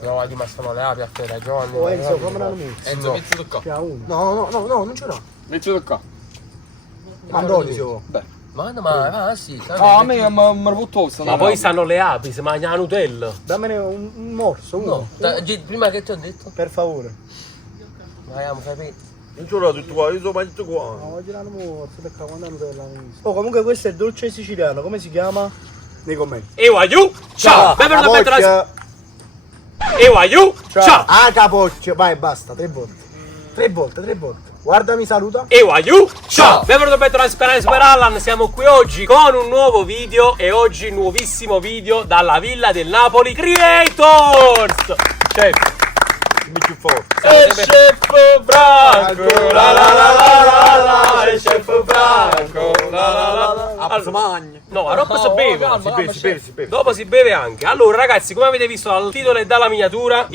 No, di ma sono le api a te, ragione. Oh Enzo, come l'hanno messo? Enzo, mettilo qua. C'è uno. No, non ce l'ho. Mettilo qua. Mandoni, siamo. Beh. Ma sì. Ah, a me mi ha butto. Ma poi stanno le api, si mangia la Nutella. Dammene un morso, uno. No, prima che ti ho detto. Per favore. Vediamo, capito. Non ce l'ho tutto qua, io sono mangiato qua. No, voglio un morso, perché quando Nutella l'hanno visto. Oh, comunque questo è il dolce siciliano, come si chiama? Nei commenti. E waiu! Ciao! Benvenuto a Petro. E waiu! Ciao! Ah, capocchio, vai, basta, 3 volte. 3 volte, 3 volte. Guardami, saluta. E waiu! Ciao! Benvenuto a Petro Speranza per Allan, siamo qui oggi con un nuovo video e oggi nuovissimo video dalla Villa del Napoli Creators! Chef! Più forte. E Chef Franco! La la la la la la! E Chef Franco! La la la la! No, a roba si beve! Si beve. Dopo si beve anche. Allora ragazzi, come avete visto dal titolo e dalla miniatura,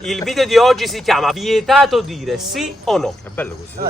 il video di oggi si chiama Vietato dire sì o no. È bello questo.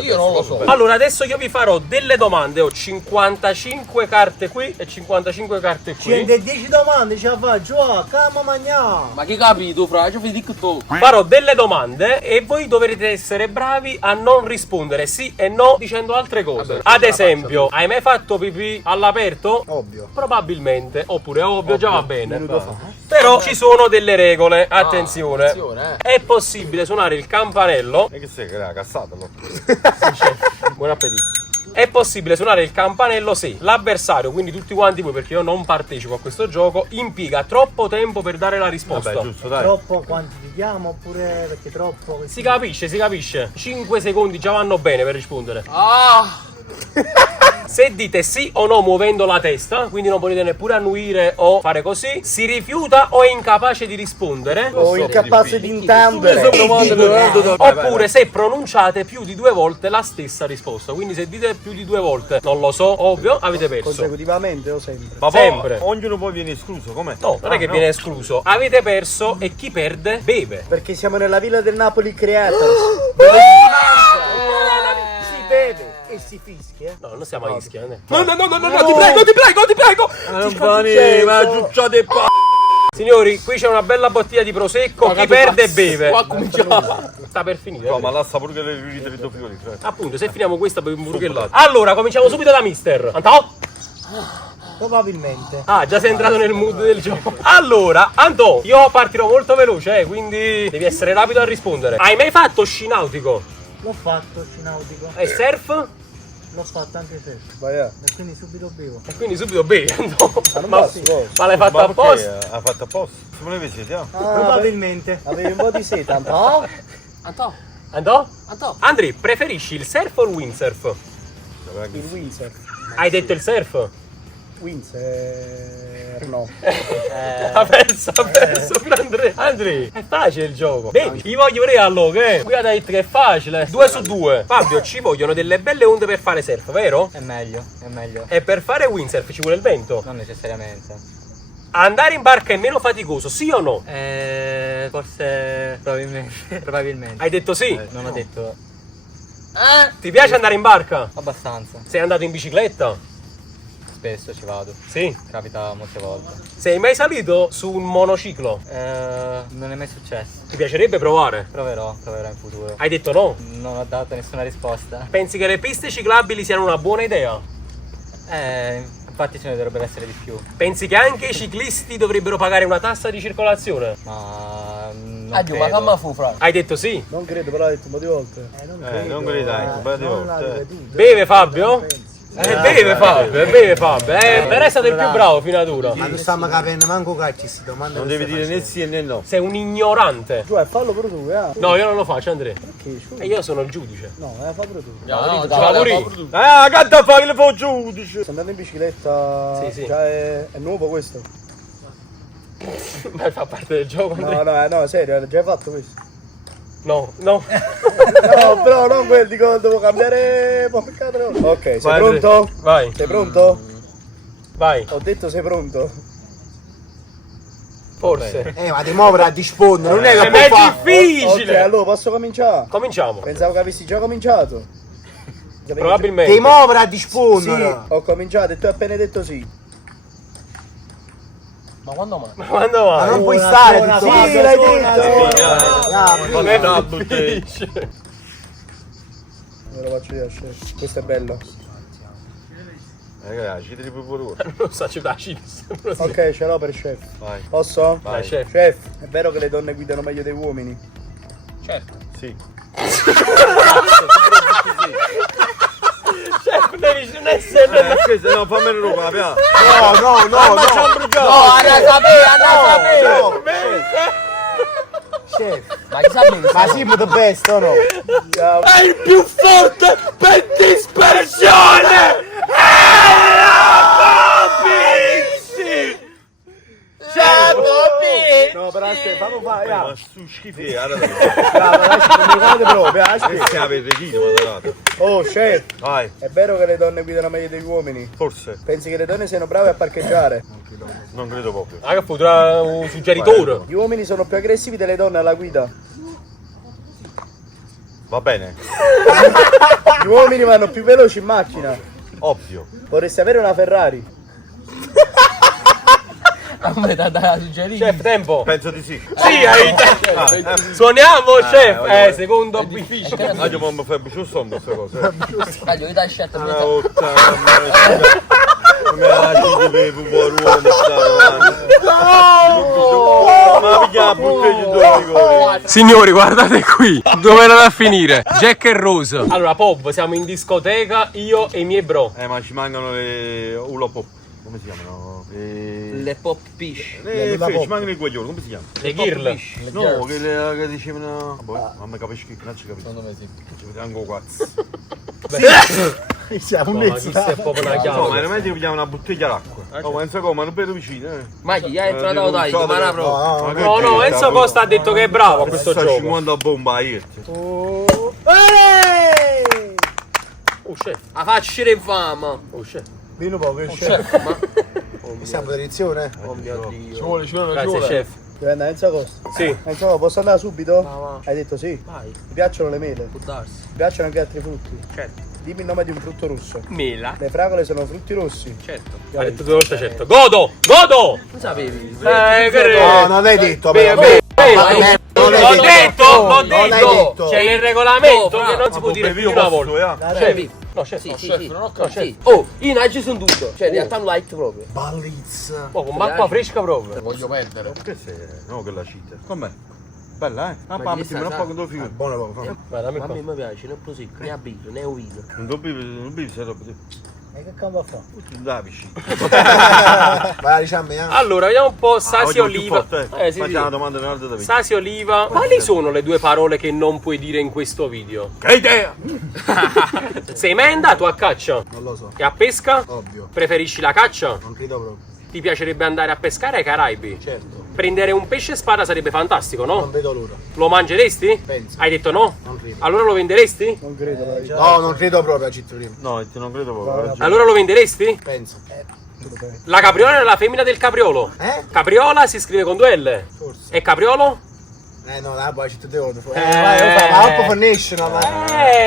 Io non lo so. Allora adesso io vi farò delle domande, ho 55 carte qui e 55 carte qui. 10 domande ce la faccio, calma magna. Ma che capito, fra? Ci vedi che tu. Farò delle domande e voi dovrete essere bravi a non rispondere sì e no dicendo altre cose. Ad esempio, hai mai fatto pipì all'aperto? Ovvio. Probabilmente, oppure ovvio, già va bene. Minuto fa. Però ci sono delle regole, attenzione. Attenzione, È possibile suonare il campanello. E che sei, che era cassata, no? Buon appetito. È possibile suonare il campanello se l'avversario, quindi tutti quanti voi, perché io non partecipo a questo gioco, impiega troppo tempo per dare la risposta. Vabbè, giusto, dai. Troppo quantifichiamo oppure perché troppo? Si capisce, si capisce. 5 secondi già vanno bene per rispondere. Ah! Se dite sì o no muovendo la testa, quindi non potete neppure annuire o fare così, si rifiuta o è incapace di rispondere. O incapace di intendere. Oppure se pronunciate più di 2 volte la stessa risposta. Quindi se dite più di 2 volte, non lo so, ovvio, avete perso. Consecutivamente o sempre? Ma poi Sempre. ognuno poi viene escluso, com'è? No, non è che viene escluso. Avete perso e chi perde beve. Perché siamo nella Villa del Napoli Creators. Si beve e si fischia. No, non siamo a Ischia. No, ti prego! Non fare, ma giucciate e pa... Signori, qui c'è una bella bottiglia di prosecco. Chi perde beve. Qua cominciamo. Sta per finire. No, ma lascia pure che le riunite le due fiori. Appunto, se finiamo questa beviamo pure quell'altra. Allora, cominciamo subito da mister. Antò? Probabilmente. Ah, già sei entrato nel mood del gioco. Allora, Antò, io partirò molto veloce, quindi devi essere rapido a rispondere. Hai mai fatto sci nautico? L'ho fatto sci nautico. E surf? L'ho fatto anche se. Sbagliato. E quindi subito bevo. E quindi subito bevi, Antò. non Ma, basta, no. ma l'hai fatto Ma apposta? perché ha fatto apposta? Se volevi siete, Probabilmente. Avevi un po' di seta. No? Antò? Antò. Andri, preferisci il surf o il windsurf? Il Windsor. Hai detto il surf? Windsor. No. Ha perso Andri, è facile il gioco. Vedi, gli voglio vedere allora, qui ha detto che è facile. 2 su 2. Fabio, ci vogliono delle belle onde per fare surf, vero? È meglio. E per fare windsurf ci vuole il vento. Non necessariamente. Andare in barca è meno faticoso, sì o no? Forse probabilmente. Hai detto sì? Non ho detto Ti piace andare in barca? abbastanza. Sei andato in bicicletta? Spesso ci vado. Sì. Capita molte volte. Sei mai salito su un monociclo? Non è mai successo. Ti piacerebbe provare? Proverò in futuro. Hai detto no? Non ho dato nessuna risposta. Pensi che le piste ciclabili siano una buona idea? Infatti ce ne dovrebbero essere di più. Pensi che anche i ciclisti dovrebbero pagare una tassa di circolazione? Ma non Addio, ma credo. come fu, fra? Hai detto sì? Non credo, però l'ho detto un po' di volte. non credo anche, un paio di volte. Beve Fabio? Beve Fabio. Per essere il più bravo fino ad ora. Ma non stiamo capendo manco cacci si domanda. Non devi dire né sì né no. Sei un ignorante. Cioè, fallo pure tu, No, io non lo faccio, Andrea. Perché? E io sono il giudice. No, fa pure tu. No, fa pure io. Canta fare il po' giudice. Sto andando in bicicletta. Sì. Già è nuovo questo. Ma fa parte del gioco, Andrea. No, serio, già hai fatto questo. No. No, però non quel di cosa devo cambiare. Ok, sei Vai, pronto? Andrea. Vai. Sei pronto? Vai. Ho detto sei pronto. Forse. Ma ti muovere a rispondere, non è che Ma è difficile. Ok, allora posso cominciare? Cominciamo. Pensavo che avessi già cominciato. Probabilmente. Ti muovere a rispondere. Sì, ho cominciato e tu hai appena detto sì. Ma quando mai? Ma quando Ma vai? non puoi stare tutto. Sì, l'hai detto. La bottiglia. Me lo faccio io, chef. Questo è bello. Ragazzi, ci devi pure ora. Non lo so, c'è da cinis. Ok, ce l'ho per chef. Vai. Posso? Vai, chef. Chef, è vero che le donne guidano meglio dei uomini? Certo. Sì. Chef, devi non essere... Questo no, fammi roba, piano. No. No, Chef. Ma chi sa bene? Ma sì, ma the best, o no? È il più forte per dispersione! No, però aspetta, fammi fare. Ma su schifi, guarda. Non mi guardate proprio, aspetta. Questi avete chino, ma dato. Oh, chef, Vai, è vero che le donne guidano meglio dei uomini? forse. Pensi che le donne siano brave a parcheggiare? Non credo proprio. Ah, che futura un suggeritore. Gli uomini sono più aggressivi delle donne alla guida? Va bene, Gli uomini vanno più veloci in macchina? ovvio. Vorresti avere una Ferrari? Come da suggerire? Chef, tempo. Penso di sì. Sì, hai suoniamo, chef. Secondo beneficio. Ah, io mi fai più sonno queste cose. Taglio, dai scelta. Una volta, come la ci deve pure uomo stare ma mi chiama bottiglia due rigori. Signori, guardate qui. Dove andate a finire? Jack e Rose. Allora, Pop, siamo in discoteca, io e i miei bro. Ma ci mancano le Ula Pop. Come si chiamano? Le pop fish. Ci mancano i guaglioni, come si chiama? Le girl. No, che dicevano. Ma mi capisci che non ci capisco. Secondo me sì. Ci vediamo con cazzo. Siamo No, un ma chi è proprio una No, ma chiave? non è che pigliamo una bottiglia d'acqua. No, ma Enzo come, non vedo vicino, Ma chi è entrato dai? Ma la prova. No, Enzo Costa ha detto che è bravo a questo gioco. 50 bomba io. Oh, chef. La faccia uscire in fama. Oh, chef. Vino poco, il chef. Siamo in edizione? Oh mio Dio. Ci vuole. Grazie, chef. Deve andare Enzo Costa? Sì. Enzo, posso andare subito? va. Hai detto sì? Vai. Ti piacciono le mele? Può darsi. Ti piacciono anche altri frutti? Certo. Dimmi il nome di un frutto rosso. Mela. Le fragole sono frutti rossi? Certo. Ha detto 2 volte certo. Godo! Godo! Non sapevi? Che No, non l'hai detto, Bene, però. bene. Non l'hai L'ho detto, l'ho Non l'hai detto. detto. C'è il regolamento No, che non si può dire più di una volta. Chef. No, chef. Sì, No, sì, chef. sì. No, No, chef. sì. Oh, io oggi sono tutto. Cioè, in realtà un light proprio. Ballizza. Oh, con acqua fresca proprio. Voglio perdere. Che sei? No, che la città. Com'è? Bella, eh? Ah, Ma ma chi mettimi un sa, po' che devo finire. Buono poco. Vai, dammi Ma a qua. me mi piace, ne prosecco, ne abito, ne ovino. Non bevi, se roba. E che cambia fa? Da vicino. Vai, diciamo, Allora, vediamo un po' Sasi Oliva. Sì, Sì, sì. facciamo una domanda Leonardo da Vinci. Sasi Oliva. Quali sono le 2 parole che non puoi dire in questo video? Che idea! Sei mai andato a caccia? Non lo so. E a pesca? Ovvio. Preferisci la caccia? Non credo proprio. Ti piacerebbe andare a pescare ai Caraibi? Certo. Prendere un pesce spada sarebbe fantastico, no? Non vedo l'ora. Lo mangeresti? Penso. Hai detto no? Non credo. Allora lo venderesti? Non credo. No, non credo proprio a Cittadino. No, non credo proprio. Allora lo venderesti? Penso. La capriola è la femmina del capriolo. Capriola si scrive con 2 L. Forse. E capriolo? No, dai, poi Cittadino. Ma Up for Nation, ma.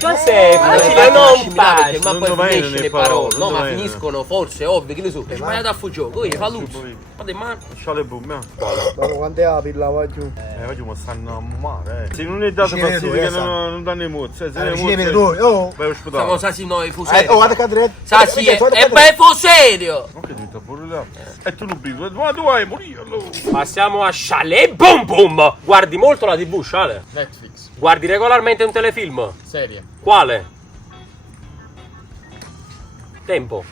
Cos'è? Facile, non Perché facile. ma Non poi dov'è finisce le le parole, parole, no? non Ma dov'è. finiscono forse, ovvio, che ne so. È sbagliato a fuggio, poi fa luce. Ma ma Sciale boom, Dopo quando è la pilla va giù. ma stanno a male, Se non è dato Vicine fastidio due, che sa. non danno emozioni. Se ne Vicini per emozioni, voi. Oh. vai siamo ospedale. sasi noi, fu Oh, serio. guarda cadere. Sasi è bel fu serio. Non che diventa pure là. E tu non bevi, ma tu vai a morire allora. Passiamo a Chalet Boom Boom. Guardi molto la TV, Chalet? Netflix, Guardi regolarmente un telefilm? serie. Quale? Tempo.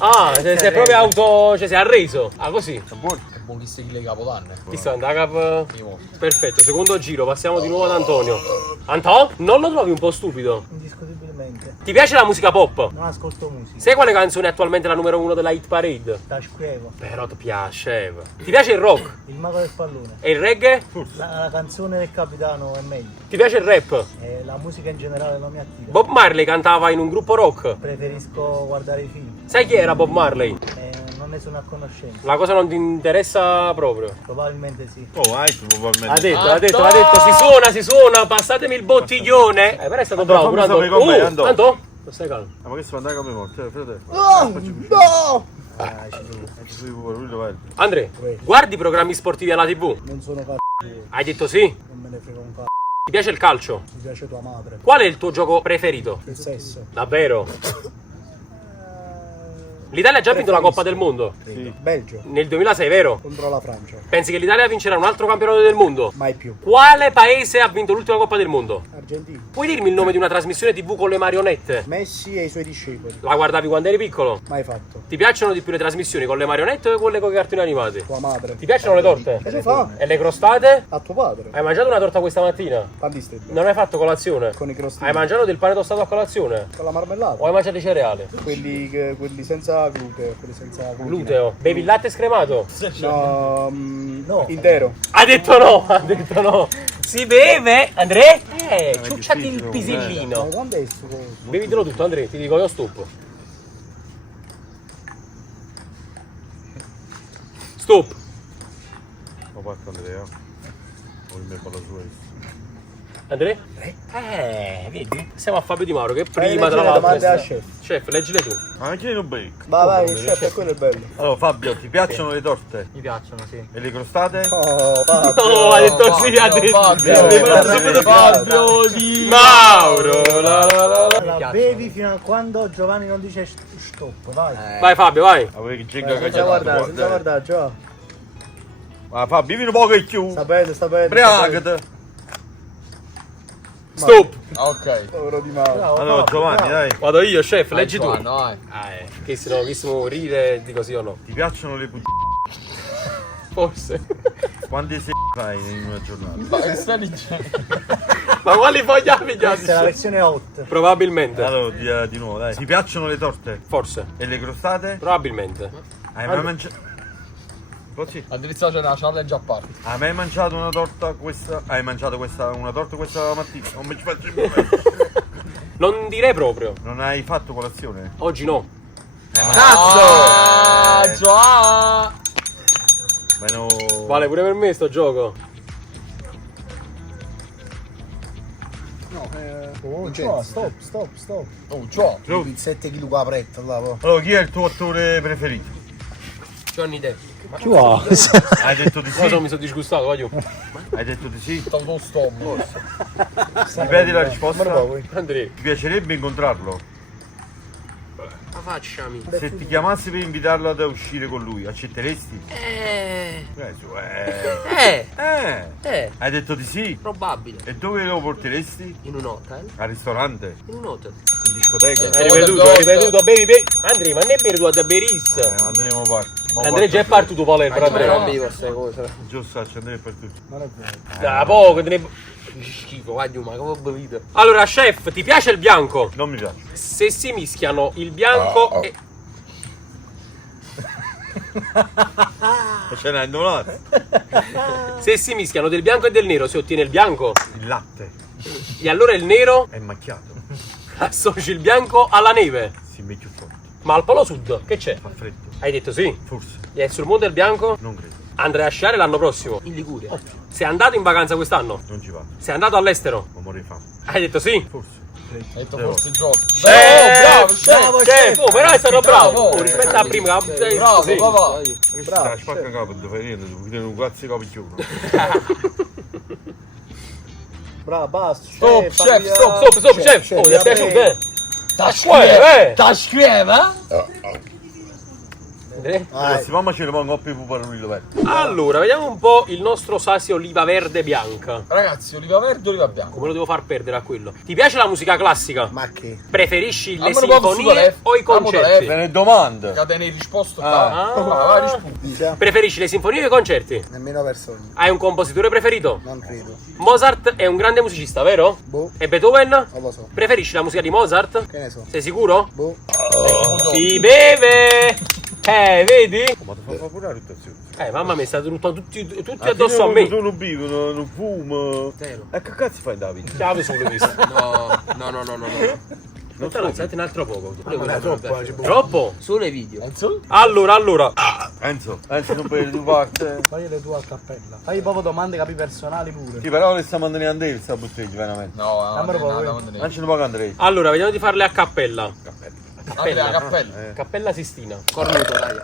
Ah, si è proprio auto. Cioè si è arreso. Ah, così. È buonissimo che capodanno. Chi sta andando a Perfetto, secondo giro, passiamo di nuovo ad Antonio. Anto? Non lo trovi un po' stupido? Indiscutibilmente. Ti piace la musica pop? Non ascolto musica. Sai quale canzone è attualmente la numero 1 della hit parade? Tasquevo. Però ti piace. Ti piace il rock? Il mago del pallone. E il reggae? La canzone del capitano è meglio. Ti piace il rap? La musica in generale non mi attira. Bob Marley cantava in un gruppo rock. Preferisco guardare i film. Sai chi era Bob Marley? Non ne sono a conoscenza. La cosa non ti interessa proprio. Probabilmente sì. Oh, hai probabilmente. Ha detto, si suona, passatemi il bottiglione. Però è stato bravo, pure fammi sapere com'è, Anto. Anto? Stai calmo. Ma che si fa andare a capire morte, fratello? No! Ci vuole Rullo verde. Andrea, guardi programmi sportivi alla TV? Non sono cazzo. Hai detto sì? Non me ne frega un cazzo. Ti piace il calcio? Mi piace tua madre. Qual è il tuo gioco preferito? Il sesso. Davvero? L'Italia ha già vinto la Coppa del Mondo? Sì. Belgio. Nel 2006, vero? Contro la Francia. Pensi che l'Italia vincerà un altro campionato del mondo? Mai più. Quale paese ha vinto l'ultima Coppa del Mondo? Argentina. Puoi dirmi il nome di una trasmissione TV con le marionette? Messi e i suoi discepoli. La guardavi quando eri piccolo? Mai fatto. Ti piacciono di più le trasmissioni con le marionette o quelle con i cartoni animati? Tua madre. Ti piacciono le torte? E le fa? E le crostate? A tuo padre. Hai mangiato una torta questa mattina? Pandistella. Non hai fatto colazione? Con i crostini. Hai mangiato del pane tostato a colazione? Con la marmellata. O hai mangiato i cereali? Quelli senza gluteo. Quelli senza Gluteo. Bevi il latte scremato? No, no. Intero. Ha detto no! Ha detto no! Si beve! Andrea? Ciucciati il pisellino. Ma quando è sto coso? Bevitelo tutto, Andrea, ti dico io stop. Stop! Ma parte Andrea. O il mio la sua. Andrea? Vedi? Siamo a Fabio Di Mauro che prima leggi tra le l'altro. domande a chef. Chef, leggile tu. Ma anche non bake. Vai, chef, quello è bello. Allora Fabio, ti piacciono le torte? Mi piacciono, sì. E le crostate? Oh, Fabio. No, ha detto sì, ha detto. Fabio Di Mauro. La bevi fino a quando Giovanni non dice stop, vai. Vai Fabio, vai. Avevi che ginga Senza guardare, senza guardare, Giovanni. Ma Fabio, vieni un po' che più. Sapete. Briagate. Stop. Ok. Povero Di Mauro. Allora Giovanni, dai. Vado io, chef, leggi tu. Vai. Che se no, dissimo morire, dico sì o no. Ti piacciono le Forse. Quante se fai in una giornata? Ma che stai dicendo? Ma quali fogli hai Questa è la versione hot. Probabilmente. Allora, di nuovo, dai. Ti piacciono le torte? Forse. E le crostate? Probabilmente. Hai mai mangiato... Così. Addirittura c'è una challenge a parte. Hai mai mangiato una torta questa? Hai mangiato una torta questa mattina? Non mi ci faccio più. Non direi proprio. Non hai fatto colazione? Oggi no. Ah, già! Meno... Vale pure per me sto gioco. No, stop. Oh, già! Pizzette chilo qua pretta, là, po'. Allora, chi è il tuo attore preferito? Johnny Depp. Chi va? Hai detto di Cosa sì? mi sono disgustato, voglio. Hai detto di sì? Tanto stomaco. Ripeti la risposta? Andrea. Ti piacerebbe incontrarlo? Ma facciami. Se ti chiamassi per invitarlo ad uscire con lui, accetteresti? Hai detto di sì? Probabile. E dove lo porteresti? In un hotel? Al ristorante? In un hotel. In discoteca? Hai ripetuto, bevi. Andrea, ma ne bevi tu a berissa. Andremo parte. Andrea già è partito Palermo, Non Andrea. vivo queste cose. Giusto, ci andremo per tutti. Non è vero. Da poco, te ne... Schifo, guarda, ma come ho bevuto. Allora, chef, ti piace il bianco? Non mi piace. Se si mischiano il bianco e... Ce n'hai indovinato? Se si mischiano del bianco e del nero, si ottiene il bianco. Il latte E allora il nero è macchiato. associ il bianco alla neve. Si mette più forte. Ma al Polo Sud, che c'è? Fa freddo. Hai detto sì? Forse. E sul mondo del bianco? Non credo. Andrai a sciare l'anno prossimo. In Liguria. Sei andato in vacanza quest'anno? Non ci vado. Sei andato all'estero? Ma muore di fame. Hai detto sì? Forse. Hai detto forse gioco. Bravo, Bravo, chef! Oh, però è stato bravo! Bravo. Oh, rispetto a prima, Bravo, sì. papà. Bravo. Spacca in capo, non fai niente, devo chiudere un cazzo di capicchione. Bravo, basta. Stop, chef, Stop, chef! Oh, ti è piaciuto, eh? Ta scrive, Ta scrive? Questi mamma ce ne pongo più parolino verde. Allora, vediamo un po' il nostro sassi oliva verde bianca. Ragazzi, oliva verde o oliva bianca? Come lo devo far perdere a quello? Ti piace la musica classica? Ma che? Preferisci le Ammalo proprio sinfonie su o i concerti? Me ne domanda. Catene di risposta. Ah. Dice? Preferisci le sinfonie o i concerti? Nemmeno persone. Hai un compositore preferito? Non credo. Mozart è un grande musicista, vero? Boh, E Beethoven? non lo so. Preferisci la musica di Mozart? Che ne so. Sei sicuro? Boh. Si beve! Vedi? Ma ti fa pure la rotazione. Mamma mia, state tutti addosso a me. Tu non bevi, non fuma. E che cazzo fai Davide? Chiave solo visto. No. Non senti un altro poco. Troppo, Troppo? Solo i video. Allora. Enzo, non puoi le tue parte. Fai le tue a cappella. Fai proprio domande capi personali pure. Sì, però le stiamo andando a Andrea, sta bottiglia, veramente. No, Dammelo poi. Non ce ne può Andrea. Allora, vediamo di farle a cappella. Andrea, cappella. Cappella Sistina. Cornuto, dai.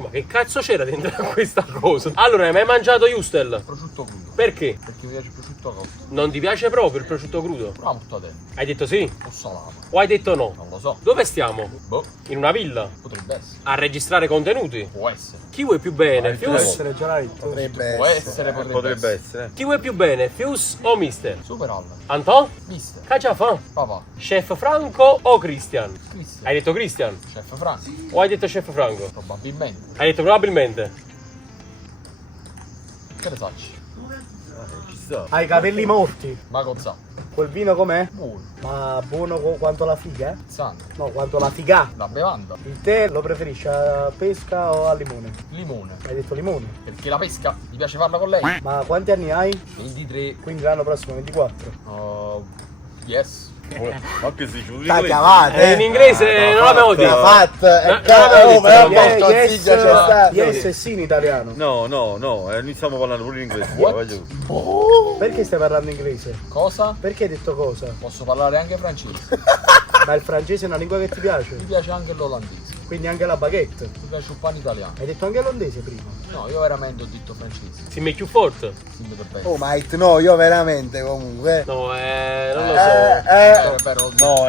Ma che cazzo c'era dentro a questa cosa? Allora, hai mai mangiato Justel? Prosciutto crudo. Perché? Perché mi piace il prosciutto cotto. Non ti piace proprio il prosciutto crudo? Però molto a te. Hai detto sì? O salato. O hai detto no? Non lo so. Dove stiamo? Boh. In una villa? Potrebbe essere. A registrare contenuti? Può essere. Chi vuoi più bene? Può Fius? essere già l'hai detto. Può essere, Potrebbe essere. Chi vuoi più bene? Fius o Mister? Super All. Anton? Mister. Cacciafan? Papà. Chef Franco o Christian? Mister. Hai detto Christian? Chef Franco. O hai detto Chef Franco? Probabilmente. Hai detto probabilmente. Che ne faccio? Ci sta. Hai i capelli morti. Ma cozza. Quel vino com'è? Buono. Ma buono quanto la figa? Sangue. No, quanto la figa. La bevanda. Il tè lo preferisci a pesca o a limone? Limone. Hai detto limone. Perché la pesca mi piace farla con lei. Ma quanti anni hai? 23. Quindi l'anno prossimo 24. Yes. Ma che si giudica? Sta chiamate, In inglese non l'abbiamo detto. Fat, No, cavolo, no, però Yes, consiglia c'è sta. yes e sì in italiano. No, noi stiamo parlando pure in inglese. What? Vai giù. Perché stai parlando inglese? Cosa? Perché hai detto cosa? Posso parlare anche francese. Ma il francese è una lingua che ti piace? Mi piace anche l'olandese. Quindi anche la baguette. Mi piace un pane italiano. Hai detto anche l'olandese prima. No, io veramente ho detto francese. Si mette più forte? Sì, mi dovrebbe Oh, ma no, io veramente comunque. No, non lo so. essere. Vero, No,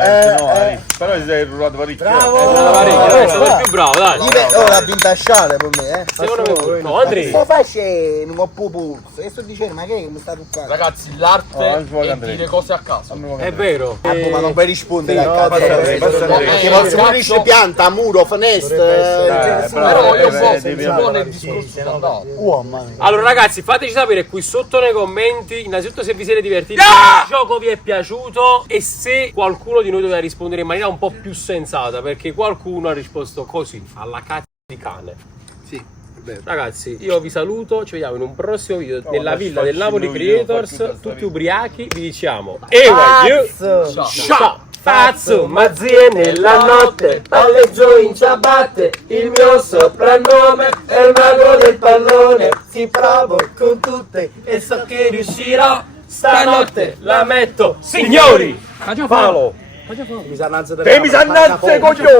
però si sei rubato parecchio. Bravo, parecchio, sei il più bravo, dai. Oh, l'ha vinta a sciare per me, Secondo me pure. No, Ma Andrea. sto facendo un po' pulso? E sto dicendo, ma che è che mi sta toccando? Ragazzi, l'arte non si può è Andrea. dire cose a caso. È vero. Ah, boh, ma non puoi rispondere a passa Andrea, cazzo. passa Andrea. Perché posso pure dice pianta, muro, finestra. Però io devi posso andare. buono il discorso che andavo. Mamma mia. Allora ragazzi, fateci sapere qui sotto nei commenti innanzitutto se vi siete divertiti, se il gioco vi è piaciuto e se qualcuno di noi doveva rispondere in maniera un po' più sensata, perché qualcuno ha risposto così, alla cazzo di cane. Sì, è vero. Ragazzi, io vi saluto, ci vediamo in un prossimo video nella dai, villa del facci Napoli un video, facci Creators, tutta sta tutti vita. ubriachi, vi diciamo Ewa, Cazzo. ciao! Fazzo, mazzie nella notte, palleggio in ciabatte, il mio soprannome è il mago del pallone, si provo con tutte e so che riuscirò, stanotte la metto, signori! Palo! Mi sa innanzi Che mi sa innanzi, coglione!